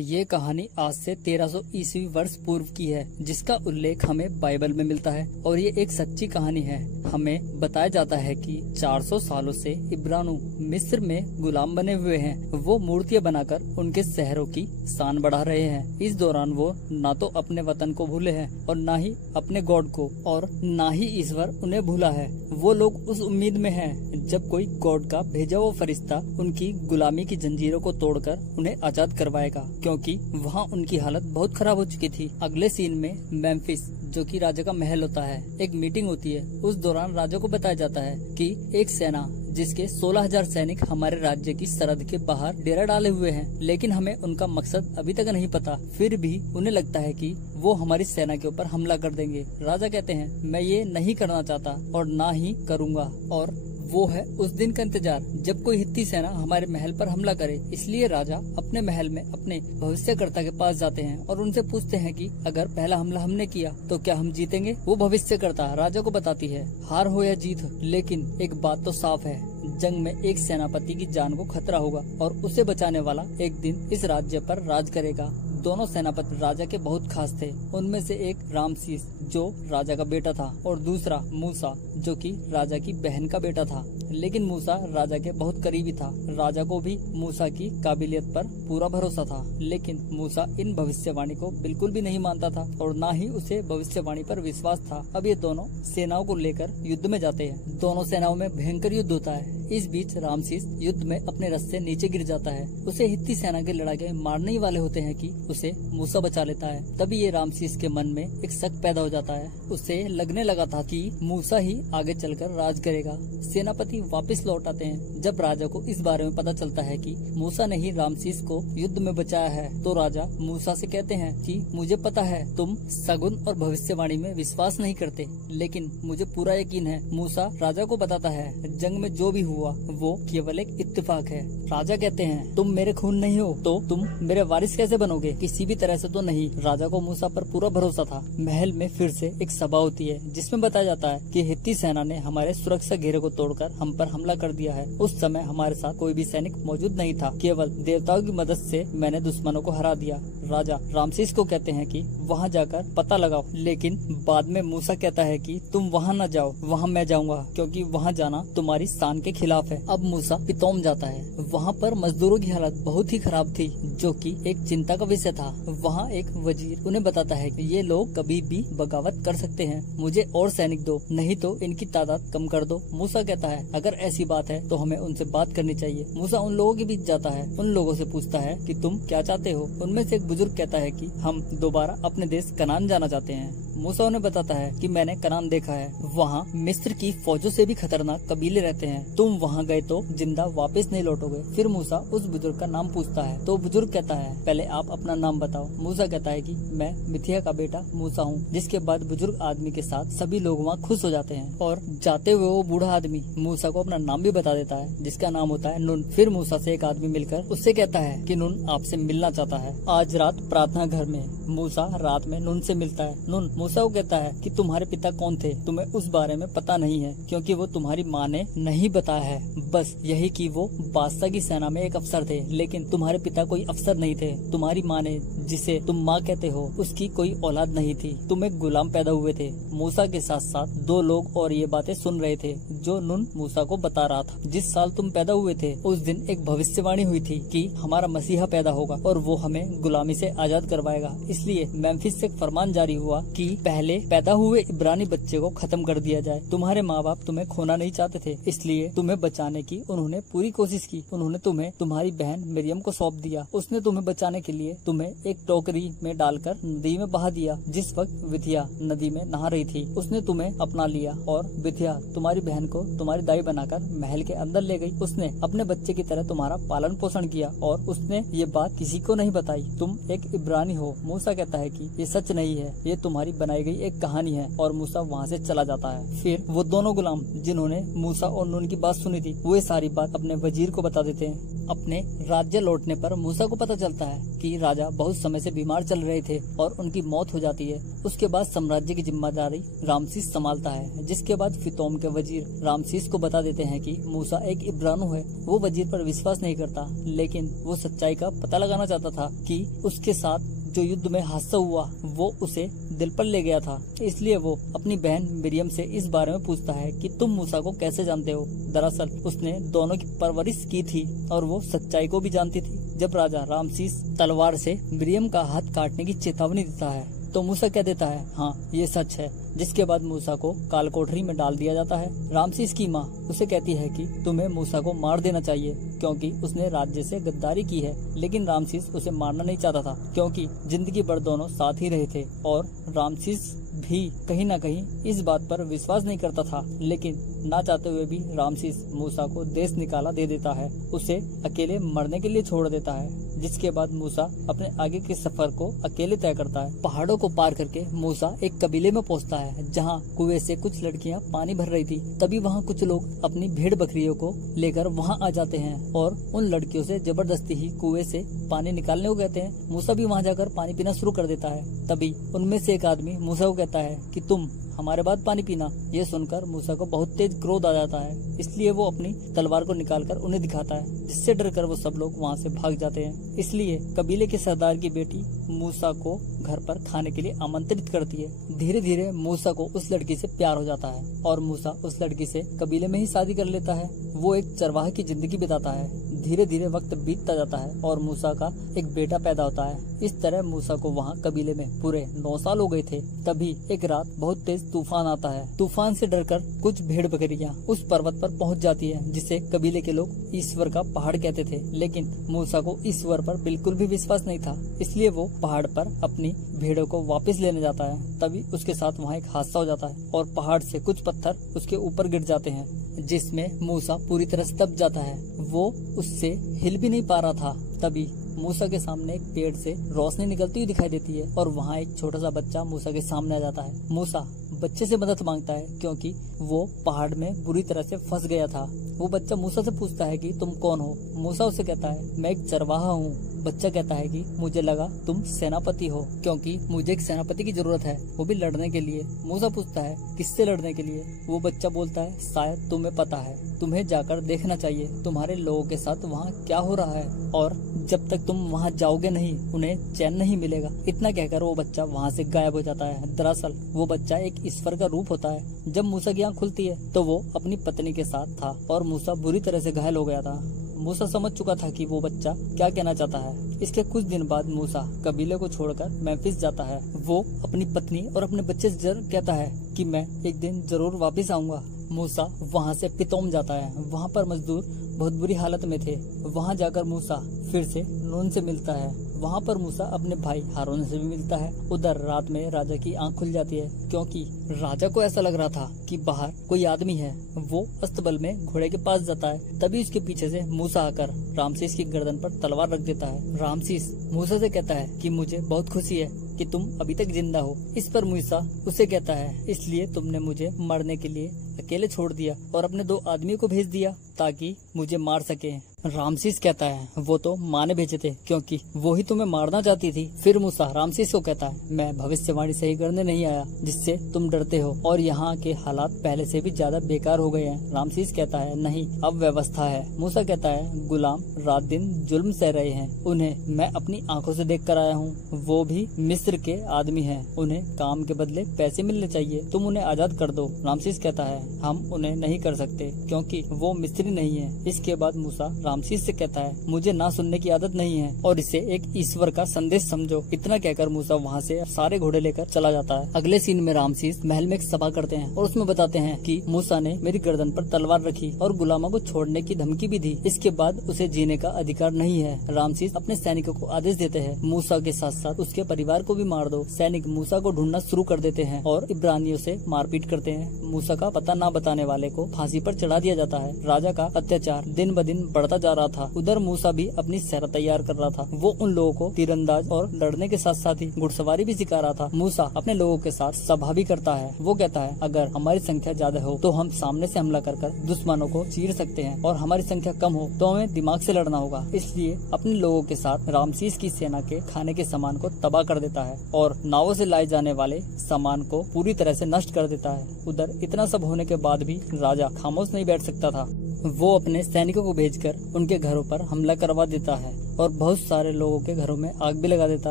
ये कहानी आज से 1300 ईस्वी वर्ष पूर्व की है, जिसका उल्लेख हमें बाइबल में मिलता है और ये एक सच्ची कहानी है। हमें बताया जाता है कि 400 सालों से इब्रानू मिस्र में गुलाम बने हुए हैं। वो मूर्तियां बनाकर उनके शहरों की शान बढ़ा रहे हैं। इस दौरान वो ना तो अपने वतन को भूले हैं और ना ही अपने गॉड को, और ना ही ईश्वर उन्हें भूला है। वो लोग उस उम्मीद में हैं जब कोई गॉड का भेजा हुआ फरिश्ता उनकी गुलामी की जंजीरों को तोड़कर उन्हें आजाद करवाएगा, क्योंकि वहाँ उनकी हालत बहुत खराब हो चुकी थी। अगले सीन में मेम्फिस, जो कि राजा का महल होता है, एक मीटिंग होती है। उस दौरान राजा को बताया जाता है कि एक सेना जिसके 16,000 सैनिक हमारे राज्य की सरहद के बाहर डेरा डाले हुए हैं, लेकिन हमें उनका मकसद अभी तक नहीं पता। फिर भी उन्हें लगता है कि वो हमारी सेना के ऊपर हमला कर देंगे। राजा कहते हैं, मैं ये नहीं करना चाहता और ना ही करूँगा। और वो है उस दिन का इंतजार जब कोई हित्ती सेना हमारे महल पर हमला करे। इसलिए राजा अपने महल में अपने भविष्यकर्ता के पास जाते हैं और उनसे पूछते हैं कि अगर पहला हमला हमने किया तो क्या हम जीतेंगे। वो भविष्यकर्ता राजा को बताती है, हार हो या जीत, लेकिन एक बात तो साफ है, जंग में एक सेनापति की जान को खतरा होगा और उसे बचाने वाला एक दिन इस राज्य पर राज करेगा। दोनों सेनापति राजा के बहुत खास थे। उनमें से एक रामसीस, जो राजा का बेटा था, और दूसरा मूसा, जो कि राजा की बहन का बेटा था। लेकिन मूसा राजा के बहुत करीबी था। राजा को भी मूसा की काबिलियत पर पूरा भरोसा था, लेकिन मूसा इन भविष्यवाणी को बिल्कुल भी नहीं मानता था और ना ही उसे भविष्यवाणी पर विश्वास था। अब ये दोनों सेनाओं को लेकर युद्ध में जाते हैं। दोनों सेनाओं में भयंकर युद्ध होता है। इस बीच रामसीस युद्ध में अपने रथ से नीचे गिर जाता है। उसे हित्ती सेना के लड़ाके मारने ही वाले होते हैं कि उसे मूसा बचा लेता है। तभी ये रामसीस के मन में एक शक पैदा हो जाता है। उसे लगने लगा था कि मूसा ही आगे चलकर राज करेगा। सेनापति वापस लौट आते हैं। जब राजा को इस बारे में पता चलता है कि मूसा ने ही रामसीस को युद्ध में बचाया है, तो राजा मूसा से कहते हैं कि मुझे पता है तुम सगुन और भविष्यवाणी में विश्वास नहीं करते, लेकिन मुझे पूरा यकीन है। मूसा राजा को बताता है, जंग में जो भी हुआ वो केवल एक इत्तेफाक है। राजा कहते हैं, तुम मेरे खून नहीं हो तो तुम मेरे वारिस कैसे बनोगे? किसी भी तरह से तो नहीं। राजा को मूसा पर पूरा भरोसा था। महल में फिर से एक सभा होती है, जिसमें बताया जाता है कि हित्ती सेना ने हमारे सुरक्षा घेरे को तोड़कर हम पर हमला कर दिया है। उस समय हमारे साथ कोई भी सैनिक मौजूद नहीं था, केवल देवताओं की मदद से मैंने दुश्मनों को हरा दिया। राजा रामसीस को कहते हैं कि वहाँ जाकर पता लगाओ, लेकिन बाद में मूसा कहता है कि तुम वहाँ न जाओ, वहाँ मैं जाऊँगा, क्योंकि वहाँ जाना तुम्हारी शान के खिलाफ है। अब मूसा पितौम जाता है। वहाँ पर मजदूरों की हालत बहुत ही खराब थी, जो कि एक चिंता का विषय था। वहाँ एक वजीर उन्हें बताता है कि ये लोग कभी भी बगावत कर सकते हैं, मुझे और सैनिक दो, नहीं तो इनकी तादाद कम कर दो। मूसा कहता है, अगर ऐसी बात है तो हमें उनसे बात करनी चाहिए। मूसा उन लोगों के बीच जाता है, उन लोगों से पूछता है कि तुम क्या चाहते हो। उनमें से एक बुजुर्ग कहता है कि हम दोबारा अपने देश कनान जाना चाहते हैं। मूसा उन्हें बताता है कि मैंने कनान देखा है, वहाँ मिस्र की फौजों से भी खतरनाक कबीले रहते हैं, तुम वहाँ गए तो जिंदा वापस नहीं लौटोगे। फिर मूसा उस बुजुर्ग का नाम पूछता है, तो बुजुर्ग कहता है, पहले आप अपना नाम बताओ। मूसा कहता है कि मैं मिथिया का बेटा मूसा हूँ। जिसके बाद बुजुर्ग आदमी के साथ सभी लोग वहाँ खुश हो जाते हैं और जाते हुए वो बूढ़ा आदमी मूसा को अपना नाम भी बता देता है, जिसका नाम होता है नून। फिर मूसा से एक आदमी मिलकर उससे कहता है कि नून आपसे मिलना चाहता है। आज रात प्रार्थना घर में। मूसा रात में नून से मिलता है। नून मूसा को कहता है कि तुम्हारे पिता कौन थे? तुम्हें उस बारे में पता नहीं है, क्योंकि वो तुम्हारी माँ ने नहीं बताया है। बस यही कि वो बादशाह की सेना में एक अफसर थे, लेकिन तुम्हारे पिता कोई अफसर नहीं थे। तुम्हारी माँ ने, जिसे तुम माँ कहते हो, उसकी कोई औलाद नहीं थी। तुम एक गुलाम पैदा हुए थे। मूसा के साथ साथ दो लोग और ये बातें सुन रहे थे जो नून मूसा को बता रहा था। जिस साल तुम पैदा हुए थे उस दिन एक भविष्यवाणी हुई थी कि हमारा मसीहा पैदा होगा और वो हमें गुलामी से आजाद करवाएगा। इसलिए मेम्फिस से फरमान जारी हुआ कि पहले पैदा हुए इब्रानी बच्चे को खत्म कर दिया जाए। तुम्हारे माँ बाप तुम्हें खोना नहीं चाहते थे, इसलिए तुम्हें बचाने की उन्होंने पूरी कोशिश की। उन्होंने तुम्हें तुम्हारी बहन मिरियम को सौंप दिया। उसने तुम्हें बचाने के लिए तुम्हें एक टोकरी में डालकर नदी में बहा दिया। जिस वक्त विथिया नदी में नहा रही थी, उसने तुम्हें अपना लिया और विथिया तुम्हारी बहन को तुम्हारी दाई बनाकर महल के अंदर ले गई। उसने अपने बच्चे की तरह तुम्हारा पालन पोषण किया और उसने ये बात किसी को नहीं बताई। तुम एक इब्रानी हो। मूसा मूसा कहता है कि ये सच नहीं है, ये तुम्हारी बनाई गई एक कहानी है, और मूसा वहाँ से चला जाता है। फिर वो दोनों गुलाम जिन्होंने मूसा और नून की बात सुनी थी, वो ये सारी बात अपने वजीर को बता देते हैं। अपने राज्य लौटने पर मूसा को पता चलता है कि राजा बहुत समय से बीमार चल रहे थे और उनकी मौत हो जाती है। उसके बाद साम्राज्य की जिम्मेदारी रामसीस संभालता है, जिसके बाद फितौम के वजीर रामसीस को बता देते हैं कि मूसा एक इब्रानू है। वो वजीर पर विश्वास नहीं करता, लेकिन वो सच्चाई का पता लगाना चाहता था कि उसके साथ जो युद्ध में हादसा हुआ वो उसे दिल पर ले गया था। इसलिए वो अपनी बहन मिरियम से इस बारे में पूछता है कि तुम मूसा को कैसे जानते हो। दरअसल उसने दोनों की परवरिश की थी और वो सच्चाई को भी जानती थी। जब राजा रामसीस तलवार से मिरियम का हाथ काटने की चेतावनी देता है तो मूसा कह देता है हाँ ये सच है, जिसके बाद मूसा को काल कोठरी में डाल दिया जाता है। रामसीस की माँ उसे कहती है कि तुम्हें मूसा को मार देना चाहिए क्योंकि उसने राज्य से गद्दारी की है, लेकिन रामसीस उसे मारना नहीं चाहता था क्योंकि जिंदगी भर दोनों साथ ही रहे थे और रामसीस भी कहीं न कहीं इस बात पर विश्वास नहीं करता था। लेकिन ना चाहते हुए भी रामसीस मूसा को देश निकाला दे देता है, उसे अकेले मरने के लिए छोड़ देता है, जिसके बाद मूसा अपने आगे के सफर को अकेले तय करता है। पहाड़ों को पार करके मूसा एक कबीले में पहुंचता है जहां कुएं से कुछ लड़कियां पानी भर रही थी। तभी वहां कुछ लोग अपनी भेड़ बकरियों को लेकर वहां आ जाते हैं और उन लड़कियों से जबरदस्ती ही कुएं से पानी निकालने को कहते हैं। मूसा भी वहां जाकर पानी पीना शुरू कर देता है। तभी उनमें से एक आदमी मूसा को कहता है कि तुम हमारे बाद पानी पीना। ये सुनकर मूसा को बहुत तेज क्रोध आ जाता है, इसलिए वो अपनी तलवार को निकालकर उन्हें दिखाता है, जिससे डरकर वो सब लोग वहाँ से भाग जाते हैं। इसलिए कबीले के सरदार की बेटी मूसा को घर पर खाने के लिए आमंत्रित करती है। धीरे धीरे मूसा को उस लड़की से प्यार हो जाता है और मूसा उस लड़की से कबीले में ही शादी कर लेता है। वो एक चरवाह की जिंदगी बिताता है। धीरे धीरे वक्त बीतता जाता है और मूसा का एक बेटा पैदा होता है। इस तरह मूसा को वहाँ कबीले में पूरे 9 साल हो गए थे। तभी एक रात बहुत तेज तूफान आता है। तूफान से डरकर कुछ भेड़ बकरियां उस पर्वत पर पहुंच जाती है, जिसे कबीले के लोग ईश्वर का पहाड़ कहते थे। लेकिन मूसा को ईश्वर पर बिल्कुल भी विश्वास नहीं था, इसलिए वो पहाड़ पर अपनी भेड़ों को वापस लेने जाता है। तभी उसके साथ वहाँ एक हादसा हो जाता है और पहाड़ से कुछ पत्थर उसके ऊपर गिर जाते हैं, जिसमें मूसा पूरी तरह से दब जाता है। वो उससे हिल भी नहीं पा रहा था। तभी मूसा के सामने एक पेड़ से रोशनी निकलती हुई दिखाई देती है और वहाँ एक छोटा सा बच्चा मूसा के सामने आ जाता है। मूसा बच्चे से मदद मांगता है क्योंकि वो पहाड़ में बुरी तरह से फंस गया था। वो बच्चा मूसा से पूछता है कि तुम कौन हो। मूसा उसे कहता है मैं एक चरवाहा हूँ। बच्चा कहता है कि मुझे लगा तुम सेनापति हो क्योंकि मुझे एक सेनापति की जरूरत है, वो भी लड़ने के लिए। मूसा पूछता है किससे लड़ने के लिए। वो बच्चा बोलता है शायद तुम्हें पता है, तुम्हें जाकर देखना चाहिए तुम्हारे लोगों के साथ वहाँ क्या हो रहा है, और जब तक तुम वहाँ जाओगे नहीं उन्हें चैन नहीं मिलेगा। इतना कहकर वो बच्चा वहाँ से गायब हो जाता है। दरअसल वो बच्चा एक ईश्वर का रूप होता है। जब मूसा की आँख खुलती है तो वो अपनी पत्नी के साथ था और मूसा बुरी तरह से घायल हो गया था। मूसा समझ चुका था कि वो बच्चा क्या कहना चाहता है। इसके कुछ दिन बाद मूसा कबीले को छोड़कर मेम्फिस जाता है। वो अपनी पत्नी और अपने बच्चे से कहता है कि मैं एक दिन जरूर वापस आऊंगा। मूसा वहाँ से पितौम जाता है। वहाँ पर मजदूर बहुत बुरी हालत में थे। वहाँ जाकर मूसा फिर से नून से मिलता है। वहाँ पर मूसा अपने भाई हारून से भी मिलता है। उधर रात में राजा की आंख खुल जाती है क्योंकि राजा को ऐसा लग रहा था कि बाहर कोई आदमी है। वो अस्तबल में घोड़े के पास जाता है। तभी उसके पीछे से मूसा आकर रामसीस की गर्दन पर तलवार रख देता है। रामसीस मूसा से कहता है कि मुझे बहुत खुशी है कि तुम अभी तक जिंदा हो। इस पर मूसा उसे कहता है इसलिए तुमने मुझे मरने के लिए अकेले छोड़ दिया और अपने 2 आदमी को भेज दिया ताकि मुझे मार सके। रामसीस कहता है वो तो माँ ने भेजे थे क्योंकि वो ही तुम्हें मारना चाहती थी। फिर मूसा रामसीस को कहता है मैं भविष्यवाणी सही करने नहीं आया जिससे तुम डरते हो, और यहाँ के हालात पहले से भी ज्यादा बेकार हो गए हैं। रामसीस कहता है नहीं, अब व्यवस्था है। मूसा कहता है गुलाम रात दिन जुल्म सह रहे हैं, उन्हें मैं अपनी आंखों से देख कर आया हूँ। वो भी मिस्र के आदमी है, उन्हें काम के बदले पैसे मिलने चाहिए, तुम उन्हें आजाद कर दो। रामसीस कहता है हम उन्हें नहीं कर सकते क्योंकि वो मिस्री नहीं है। इसके बाद मूसा रामसीस से कहता है मुझे ना सुनने की आदत नहीं है और इसे एक ईश्वर का संदेश समझो। इतना कहकर मूसा वहाँ से सारे घोड़े लेकर चला जाता है। अगले सीन में रामसीस महल में एक सभा करते हैं और उसमें बताते हैं कि मूसा ने मेरी गर्दन पर तलवार रखी और गुलामों को छोड़ने की धमकी भी दी। इसके बाद उसे जीने का अधिकार नहीं है। रामसीस अपने सैनिकों को आदेश देते हैं मूसा के साथ साथ उसके परिवार को भी मार दो। सैनिक मूसा को ढूंढना शुरू कर देते हैं और इब्रानियों से मारपीट करते हैं। मूसा का पता न बताने वाले को फांसी पर चढ़ा दिया जाता है। राजा का अत्याचार दिन ब दिन बढ़ता जा रहा था। उधर मूसा भी अपनी सेना तैयार कर रहा था। वो उन लोगों को तीरंदाज और लड़ने के साथ साथ ही घुड़सवारी भी सिखा रहा था। मूसा अपने लोगों के साथ सभा भी करता है। वो कहता है अगर हमारी संख्या ज्यादा हो तो हम सामने से हमला कर दुश्मनों को चीर सकते हैं, और हमारी संख्या कम हो तो हमें दिमाग से लड़ना होगा। इसलिए अपने लोगों के साथ रामसीस की सेना के खाने के सामान को तबाह कर देता है और नावों से लाए जाने वाले सामान को पूरी तरह से नष्ट कर देता है। उधर इतना सब होने के बाद भी राजा खामोश नहीं बैठ सकता था। वो अपने सैनिकों को भेजकर उनके घरों पर हमला करवा देता है और बहुत सारे लोगों के घरों में आग भी लगा देता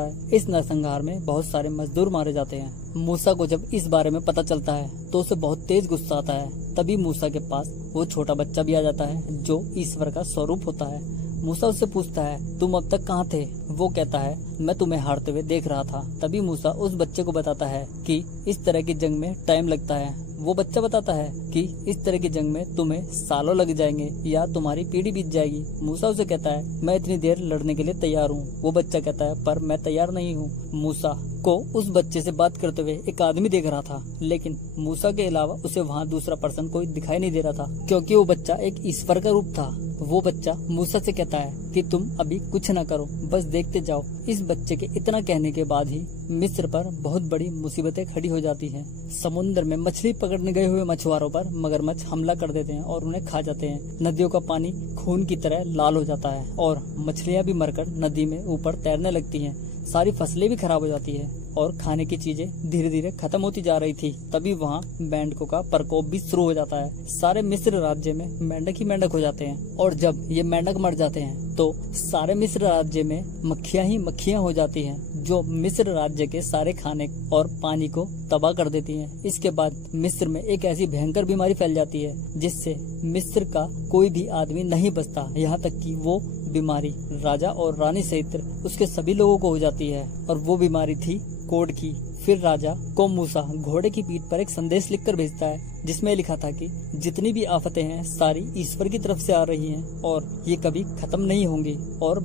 है। इस नरसंहार में बहुत सारे मजदूर मारे जाते हैं। मूसा को जब इस बारे में पता चलता है तो उसे बहुत तेज गुस्सा आता है। तभी मूसा के पास वो छोटा बच्चा भी आ जाता है जो ईश्वर का स्वरूप होता है। मूसा उससे पूछता है तुम अब तक कहाँ थे? वो कहता है मैं तुम्हें हारते हुए देख रहा था। तभी मूसा उस बच्चे को बताता है कि इस तरह की जंग में टाइम लगता है। वो बच्चा बताता है कि इस तरह की जंग में तुम्हें सालों लग जाएंगे या तुम्हारी पीढ़ी बीत जाएगी। मूसा उसे कहता है मैं इतनी देर लड़ने के लिए तैयार हूँ। वो बच्चा कहता है पर मैं तैयार नहीं हूँ। मूसा को उस बच्चे से बात करते हुए एक आदमी देख रहा था, लेकिन मूसा के अलावा उसे वहाँ दूसरा पर्सन कोई दिखाई नहीं दे रहा था, क्योंकि वो बच्चा एक ईश्वर का रूप था। वो बच्चा मूसा से कहता है कि तुम अभी कुछ न करो, बस देखते जाओ। इस बच्चे के इतना कहने के बाद ही मिस्र पर बहुत बड़ी मुसीबतें खड़ी हो जाती हैं। समुद्र में मछली पकड़ने गए हुए मछुआरों पर मगरमच्छ हमला कर देते हैं और उन्हें खा जाते हैं। नदियों का पानी खून की तरह लाल हो जाता है और मछलियाँ भी मरकर नदी में ऊपर तैरने लगती हैं। सारी फसलें भी खराब हो जाती है और खाने की चीजें धीरे धीरे खत्म होती जा रही थी। तभी वहाँ मेंढकों का प्रकोप भी शुरू हो जाता है। सारे मिस्र राज्य में मेंढक ही मेंढक हो जाते हैं और जब ये मेंढक मर जाते हैं तो सारे मिस्र राज्य में मक्खियाँ ही मक्खियाँ हो जाती हैं, जो मिस्र राज्य के सारे खाने और पानी को तबाह कर देती हैं। इसके बाद मिस्र में एक ऐसी भयंकर बीमारी फैल जाती है जिससे मिस्र का कोई भी आदमी नहीं बचता। यहाँ तक कि वो बीमारी राजा और रानी सहित उसके सभी लोगों को हो जाती है और वो बीमारी थी कोढ़ की। फिर राजा को मूसा घोड़े की पीठ पर एक संदेश लिखकर भेजता है जिसमें लिखा था कि जितनी भी आफतें हैं सारी ईश्वर की तरफ से आ रही हैं और ये कभी खत्म नहीं होंगी और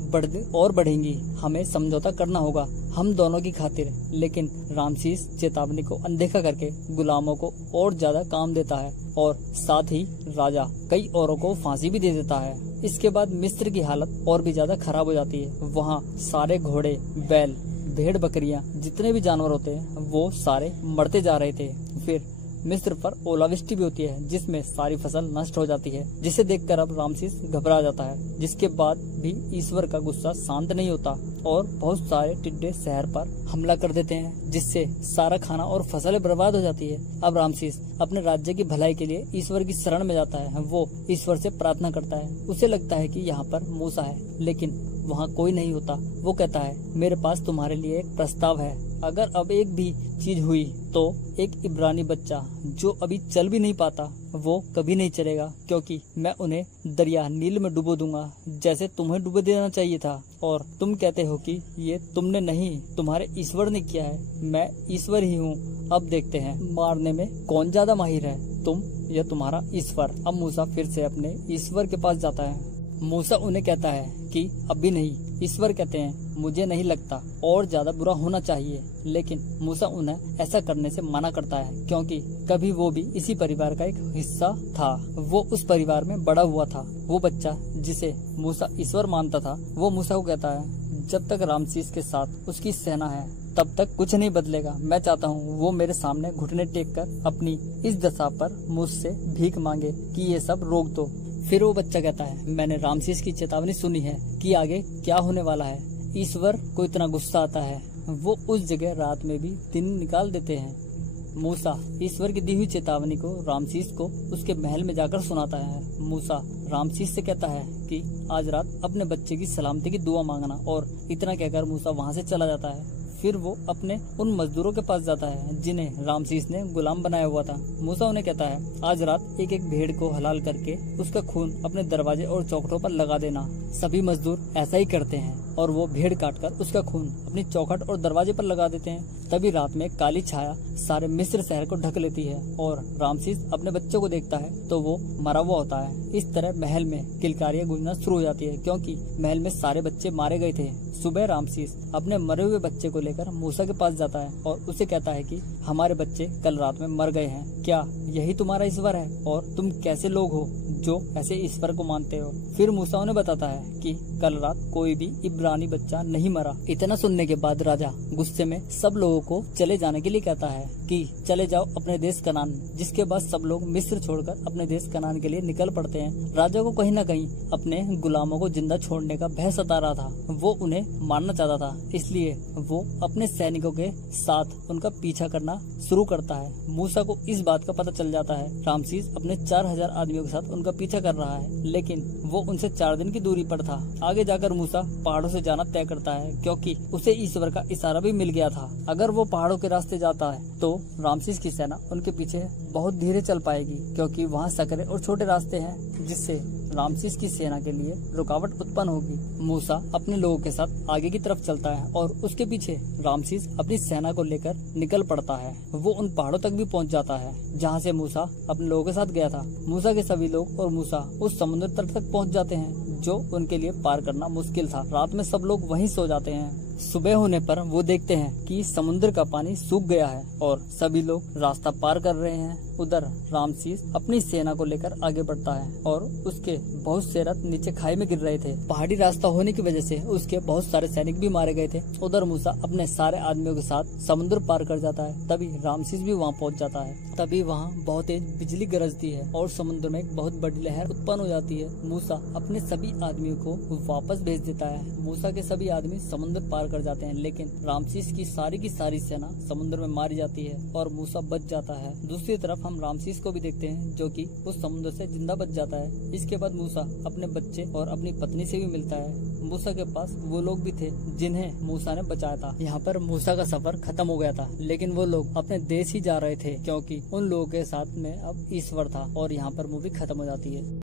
बढ़ेंगी। हमें समझौता करना होगा हम दोनों की खातिर। लेकिन रामसीस चेतावनी को अनदेखा करके गुलामों को और ज्यादा काम देता है और साथ ही राजा कई औरों को फांसी भी दे देता है। इसके बाद मिस्र की हालत और भी ज्यादा खराब हो जाती है। वहाँ सारे घोड़े, बैल, भेड़, बकरियां, जितने भी जानवर होते हैं वो सारे मरते जा रहे थे। फिर मिस्र पर ओलावृष्टि भी होती है जिसमें सारी फसल नष्ट हो जाती है, जिसे देखकर अब रामसीस घबरा जाता है। जिसके बाद भी ईश्वर का गुस्सा शांत नहीं होता और बहुत सारे टिड्डे शहर पर हमला कर देते हैं जिससे सारा खाना और फसलें बर्बाद हो जाती है। अब रामसीस अपने राज्य की भलाई के लिए ईश्वर की शरण में जाता है। वो ईश्वर से प्रार्थना करता है। उसे लगता है कि यहाँ पर मूसा है, लेकिन वहाँ कोई नहीं होता। वो कहता है मेरे पास तुम्हारे लिए एक प्रस्ताव है। अगर अब एक भी चीज हुई तो एक इब्रानी बच्चा जो अभी चल भी नहीं पाता वो कभी नहीं चलेगा, क्योंकि मैं उन्हें दरिया नील में डुबो दूंगा जैसे तुम्हें डुबो देना चाहिए था। और तुम कहते हो कि ये तुमने नहीं, तुम्हारे ईश्वर ने किया है। मैं ईश्वर ही हूँ। अब देखते हैं मारने में कौन ज्यादा माहिर है, तुम या तुम्हारा ईश्वर। अब मूसा फिर से अपने ईश्वर के पास जाता है। मूसा उन्हें कहता है कि अभी नहीं। ईश्वर कहते हैं मुझे नहीं लगता और ज्यादा बुरा होना चाहिए, लेकिन मूसा उन्हें ऐसा करने से मना करता है क्योंकि कभी वो भी इसी परिवार का एक हिस्सा था। वो उस परिवार में बड़ा हुआ था। वो बच्चा जिसे मूसा ईश्वर मानता था वो मूसा को कहता है जब तक रामसीस के साथ उसकी सेना है तब तक कुछ नहीं बदलेगा। मैं चाहता हूँ वो मेरे सामने घुटने टेक कर अपनी इस दशा पर मुझसे भीख मांगे कि ये सब रोक दो। फिर वो बच्चा कहता है मैंने रामसीस की चेतावनी सुनी है कि आगे क्या होने वाला है। ईश्वर को इतना गुस्सा आता है वो उस जगह रात में भी दिन निकाल देते हैं। मूसा ईश्वर की दी हुई चेतावनी को रामसीस को उसके महल में जाकर सुनाता है। मूसा रामसीस से कहता है कि आज रात अपने बच्चे की सलामती की दुआ मांगना, और इतना कहकर मूसा वहाँ से चला जाता है। फिर वो अपने उन मजदूरों के पास जाता है जिन्हें रामसीस ने गुलाम बनाया हुआ था। मूसा उन्हें कहता है आज रात एक एक भेड़ को हलाल करके उसका खून अपने दरवाजे और चौखटों पर लगा देना। सभी मजदूर ऐसा ही करते हैं और वो भेड़ काटकर उसका खून अपनी चौखट और दरवाजे पर लगा देते हैं। तभी रात में काली छाया सारे मिस्र शहर को ढक लेती है और रामसीस अपने बच्चों को देखता है तो वो मरा हुआ होता है। इस तरह महल में किलकारियां गूंजना शुरू हो जाती है क्योंकि महल में सारे बच्चे मारे गए थे। सुबह रामसीस अपने मरे हुए बच्चे को लेकर मूसा के पास जाता है और उसे कहता है कि हमारे बच्चे कल रात में मर गए हैं, क्या यही तुम्हारा ईश्वर है और तुम कैसे लोग हो जो ऐसे ईश्वर को मानते हो। फिर मूसा उन्हें बताता है कि कल रात कोई भी इब्रानी बच्चा नहीं मरा। इतना सुनने के बाद राजा गुस्से में सब लोगों को चले जाने के लिए कहता है कि चले जाओ अपने देश कनान में। जिसके बाद सब लोग मिस्र छोड़कर अपने देश कनान के लिए निकल पड़ते हैं। राजा को कहीं न कहीं अपने गुलामों को जिंदा छोड़ने का भय सता रहा था। वो उन्हें मारना चाहता था, इसलिए वो अपने सैनिकों के साथ उनका पीछा करना शुरू करता है। मूसा को इस बात का पता चल जाता है रामसीस अपने 4000 आदमियों के साथ उनका पीछा कर रहा है, लेकिन वो उनसे 4 दिन की दूरी पर था। आगे जाकर मूसा पहाड़ों से जाना तय करता है क्योंकि उसे ईश्वर का इशारा भी मिल गया था। अगर वो पहाड़ों के रास्ते जाता है तो रामसीस की सेना उनके पीछे बहुत धीरे चल पाएगी, क्योंकि वहाँ सकरे और छोटे रास्ते हैं जिससे रामसीस की सेना के लिए रुकावट उत्पन्न होगी। मूसा अपने लोगों के साथ आगे की तरफ चलता है और उसके पीछे रामसीस अपनी सेना को लेकर निकल पड़ता है। वो उन पहाड़ों तक भी पहुंच जाता है जहां से मूसा अपने लोगों के साथ गया था। मूसा के सभी लोग और मूसा उस समुद्र तट तक पहुंच जाते हैं जो उनके लिए पार करना मुश्किल था। रात में सब लोग वहीं सो जाते हैं। सुबह होने पर वो देखते हैं कि समुद्र का पानी सूख गया है और सभी लोग रास्ता पार कर रहे हैं। उधर रामसीस अपनी सेना को लेकर आगे बढ़ता है और उसके बहुत से रथ नीचे खाई में गिर रहे थे। पहाड़ी रास्ता होने की वजह से उसके बहुत सारे सैनिक भी मारे गए थे। उधर मूसा अपने सारे आदमियों के साथ समुद्र पार कर जाता है। तभी रामसीस भी वहाँ पहुँच जाता है। तभी वहाँ बहुत तेज बिजली गरजती है और समुद्र में एक बहुत बड़ी लहर उत्पन्न हो जाती है। मूसा अपने सभी आदमियों को वापस भेज देता है। मूसा के सभी आदमी समुद्र पार कर जाते हैं, लेकिन रामसीस की सारी सेना समुद्र में मारी जाती है और मूसा बच जाता है। दूसरी तरफ हम रामसीस को भी देखते हैं जो कि उस समुद्र से जिंदा बच जाता है। इसके बाद मूसा अपने बच्चे और अपनी पत्नी से भी मिलता है। मूसा के पास वो लोग भी थे जिन्हें मूसा ने बचाया था। यहाँ पर मूसा का सफर खत्म हो गया था, लेकिन वो लोग अपने देश ही जा रहे थे क्योंकि उन लोगों के साथ में अब ईश्वर था। और यहाँ पर मूवी खत्म हो जाती है।